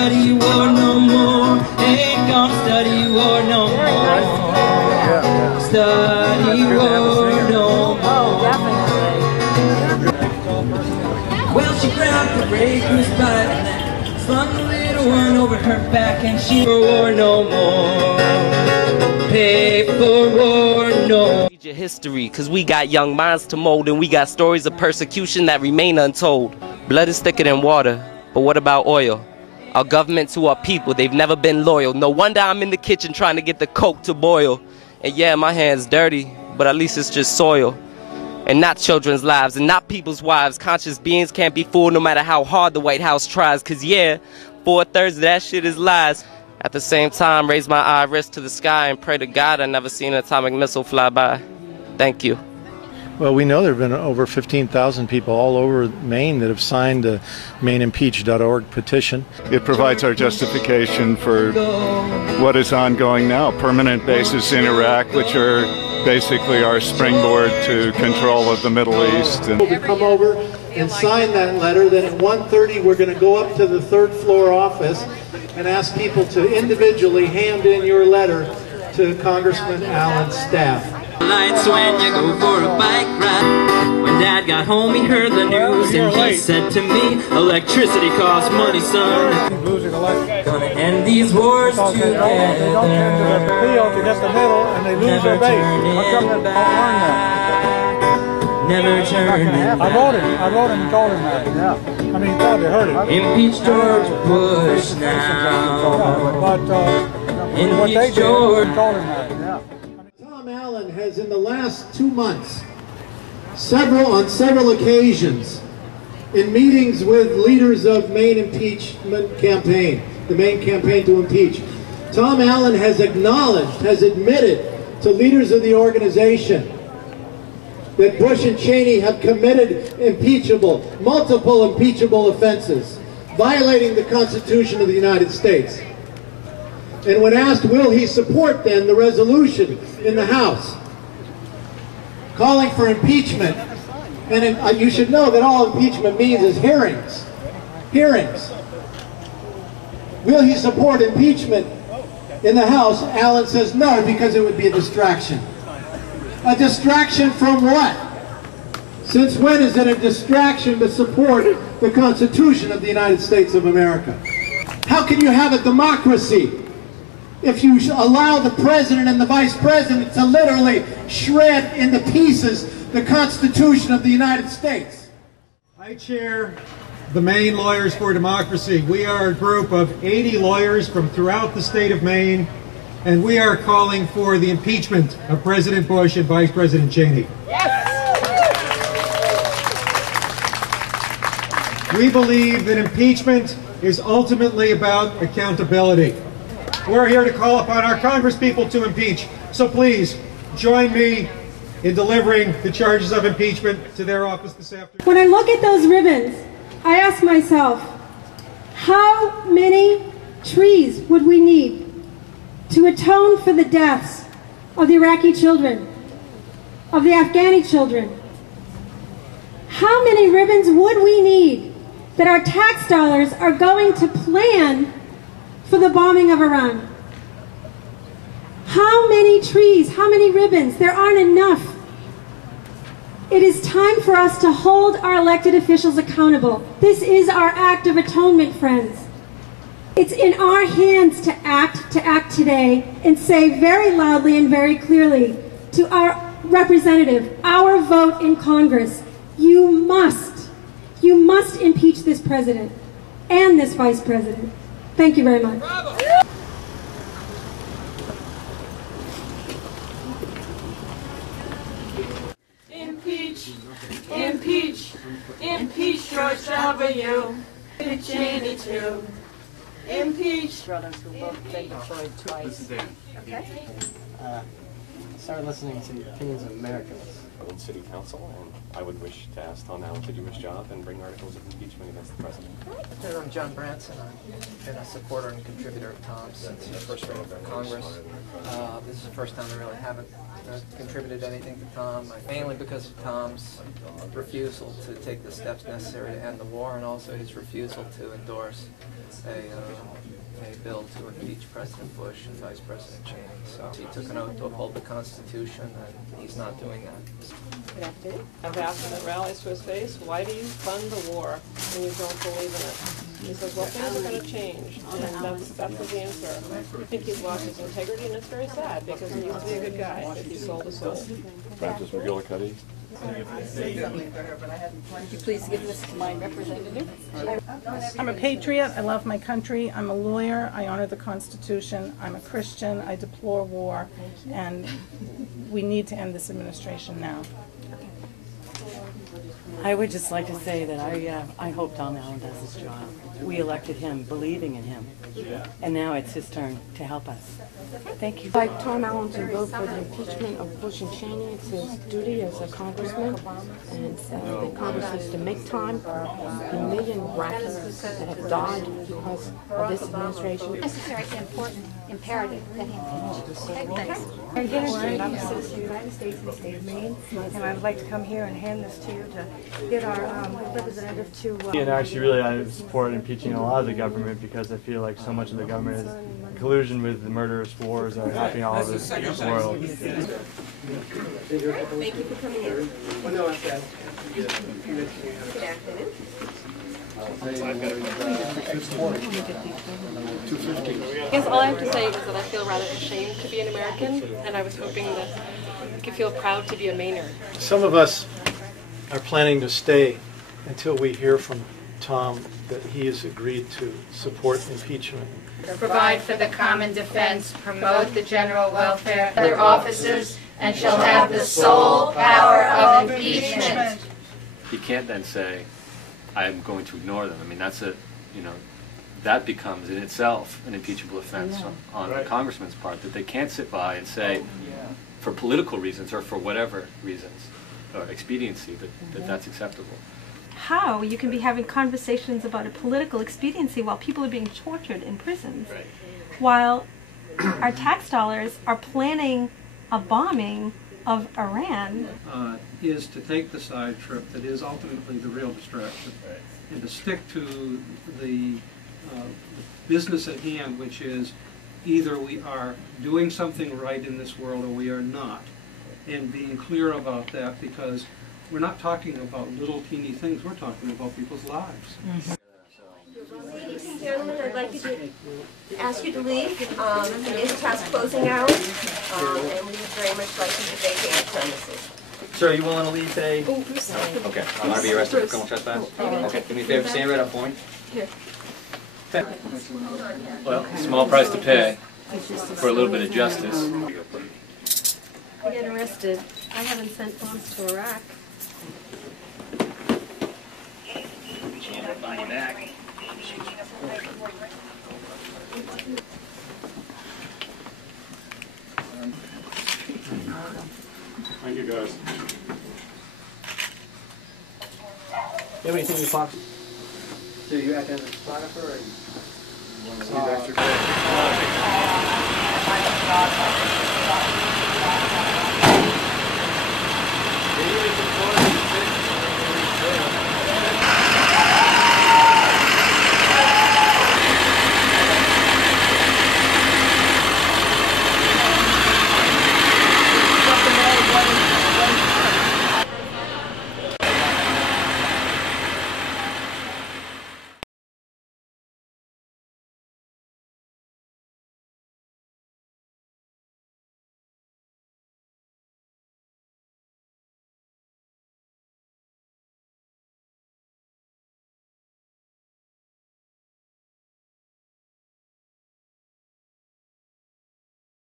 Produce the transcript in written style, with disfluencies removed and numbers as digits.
study war no more. Ain't gonna study war no more. Study war no more. Well, she grabbed the rapists by the neck, slung the little one over her back, and she for war no more. Pay for war no more. Read your history, cause we got young minds to mold, and we got stories of persecution that remain untold. Blood is thicker than water, but what about oil? Our government to our people, they've never been loyal. No wonder I'm in the kitchen trying to get the coke to boil. And yeah, my hand's dirty, but at least it's just soil. And not children's lives, and not people's wives. Conscious beings can't be fooled no matter how hard the White House tries. Cause yeah, 4/3 of that shit is lies. At the same time, raise my iris to the sky and pray to God I never seen an atomic missile fly by. Thank you. Well, we know there have been over 15,000 people all over Maine that have signed the MaineImpeach.org petition. It provides our justification for what is ongoing now, permanent bases in Iraq, which are basically our springboard to control of the Middle East. And we'll come over and sign that letter. Then at 1:30 we're going to go up to the third floor office and ask people to individually hand in your letter to Congressman Allen's staff. Lights when you go for a bike ride. When Dad got home he heard the news and he said to me, electricity costs money, son. Gonna end these wars together. They don't tend to the field to get the middle and they lose their base. How come they don't learn that? Never turn it back. I wrote him and told him that. Yeah. I mean, probably heard it. Impeach George Bush now. But what they did, told him that. Yeah. Tom Allen has in the last 2 months, on several occasions, in meetings with leaders of Maine impeachment campaign, the Maine campaign to impeach, Tom Allen has admitted to leaders of the organization that Bush and Cheney have committed multiple impeachable offenses, violating the Constitution of the United States. And when asked, will he support then the resolution in the House calling for impeachment, and you should know that all impeachment means is hearings. Hearings. Will he support impeachment in the House? Allen says no, because it would be a distraction. A distraction from what? Since when is it a distraction to support the Constitution of the United States of America? How can you have a democracy if you allow the President and the Vice President to literally shred into pieces the Constitution of the United States? I chair the Maine Lawyers for Democracy. We are a group of 80 lawyers from throughout the state of Maine, and we are calling for the impeachment of President Bush and Vice President Cheney. Yes! We believe that impeachment is ultimately about accountability. We're here to call upon our congresspeople to impeach, so please join me in delivering the charges of impeachment to their office this afternoon. When I look at those ribbons, I ask myself, how many trees would we need to atone for the deaths of the Iraqi children, of the Afghani children? How many ribbons would we need that our tax dollars are going to plan for the bombing of Iran? How many trees, how many ribbons? There aren't enough. It is time for us to hold our elected officials accountable. This is our act of atonement, friends. It's in our hands to act today and say very loudly and very clearly to our representative, our vote in Congress, you must impeach this president and this vice president. Thank you very much. Bravo. Impeach, impeach, impeach George W. Cheney too. Impeach. Brothers who both been deployed twice. Okay. Started listening to the opinions of Americans. old city council, and I would wish to ask Tom Allen to do his job and bring articles of impeachment against the president. I'm John Branson. I've been a supporter and contributor of Tom's since he first ran for Congress. This is the first time I really haven't contributed anything to Tom, mainly because of Tom's refusal to take the steps necessary to end the war, and also his refusal to endorse a bill to impeach President Bush and Vice President Cheney. So he took an oath to uphold the Constitution, and he's not doing that. Good afternoon. I've asked him at rallies to his face, why do you fund the war when you don't believe in it? He says, well, things are going to change, and that's his answer. I think he's lost his integrity, and it's very sad, because he used to be a good guy, but he sold his soul. Francis McGillicuddy. Would you please give this to my representative? I'm a patriot. I love my country. I'm a lawyer. I honor the Constitution. I'm a Christian. I deplore war, and we need to end this administration now. I would just like to say that I hope Tom Allen does his job. We elected him believing in him, and now it's his turn to help us. Thank you. I'd like Tom Allen to vote for the impeachment of Bush and Cheney. It's his duty as a congressman, and the Congress needs to make time for the million Iraqis that have died because of this administration. Necessary, important, imperative that he impeach. I'm a citizen of the United States in the state of Maine, and I'd like to come here and hand this to you to get our representative to... And actually, really, I support impeaching a lot of the government because I feel like so much of the government is in collusion with the murderous wars that are happening all over the world. Thank you for coming in. Good afternoon. I guess all I have to say is that I feel rather ashamed to be an American, and I was hoping that I could feel proud to be a Mainer. Some of us are planning to stay until we hear from Tom that he has agreed to support impeachment. Provide for the common defense, promote the general welfare of their officers, and shall have the sole power of impeachment. He can't then say, I'm going to ignore them. I mean, that's that becomes in itself an impeachable offense on the congressman's part, that they can't sit by and say, for political reasons or for whatever reasons, or expediency, that's acceptable. How you can be having conversations about a political expediency while people are being tortured in prisons, while our tax dollars are planning a bombing of Iran. Is to take the side trip that is ultimately the real distraction, and to stick to the business at hand, which is either we are doing something right in this world or we are not, and being clear about that, because we're not talking about little teeny things, we're talking about people's lives. Ladies and gentlemen, I'd like to ask you to leave. It is past closing hours, and we would very much like you to vacate the premises. Sir, are you willing to leave today? Oh, Bruce. Okay. I'm going to be arrested for criminal trespass. Okay. Do me a favor, stand right up for me. Here. Well, small price to pay for a little bit of justice. I get arrested. I haven't sent bombs to Iraq. Thank you, guys. You have anything in your pocket? So you act as a photographer, or you want to leave extra credit?